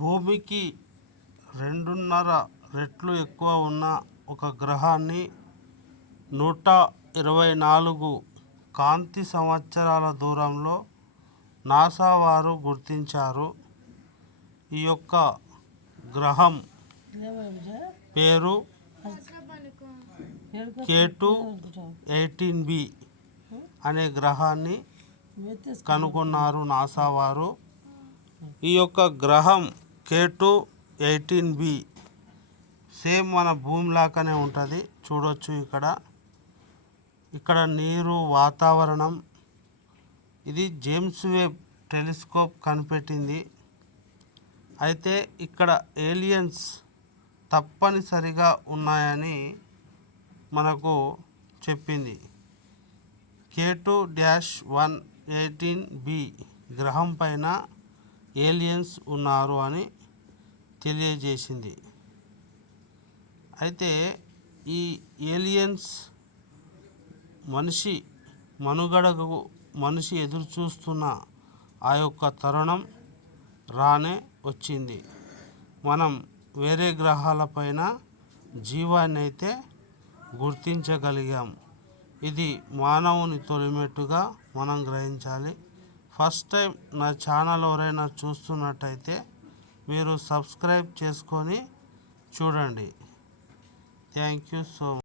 భూమికి 2.5 రెట్లు ఎక్కువ ఉన్న ఒక గ్రహాన్ని 124 కాంతి సంవత్సరాల దూరంలో నాసా వారు గుర్తించారు. ఈ యొక్క గ్రహం పేరు K2-18b అనే గ్రహాన్ని కనుగొన్నారు నాసా వారు. ఈ యొక్క గ్రహం K2-18b సేమ్ మన భూమి లాగానే ఉంటుంది. చూడొచ్చు ఇక్కడ నీరు, వాతావరణం. ఇది జేమ్స్ వెబ్ టెలిస్కోప్ కనిపెట్టింది. అయితే ఇక్కడ ఏలియన్స్ తప్పనిసరిగా ఉన్నాయని మనకు చెప్పింది. K2-18b గ్రహం పైన ఏలియన్స్ ఉన్నారు అని తెలియజేసింది. అయితే ఈ ఏలియన్స్ మనుగడకు మనిషి ఎదురు చూస్తున్న ఆ యొక్క తరుణం రానే వచ్చింది. మనం వేరే గ్రహాలపైన జీవాన్ని అయితే గుర్తించగలిగాం. ఇది మానవుని తొలిమెట్టుగా మనం గ్రహించాలి. ఫస్ట్ టైం నా ఛానల్ ఎవరైనా చూస్తున్నట్టయితే మీరు సబ్స్క్రైబ్ చేసుకొని చూడండి. Thank you so much.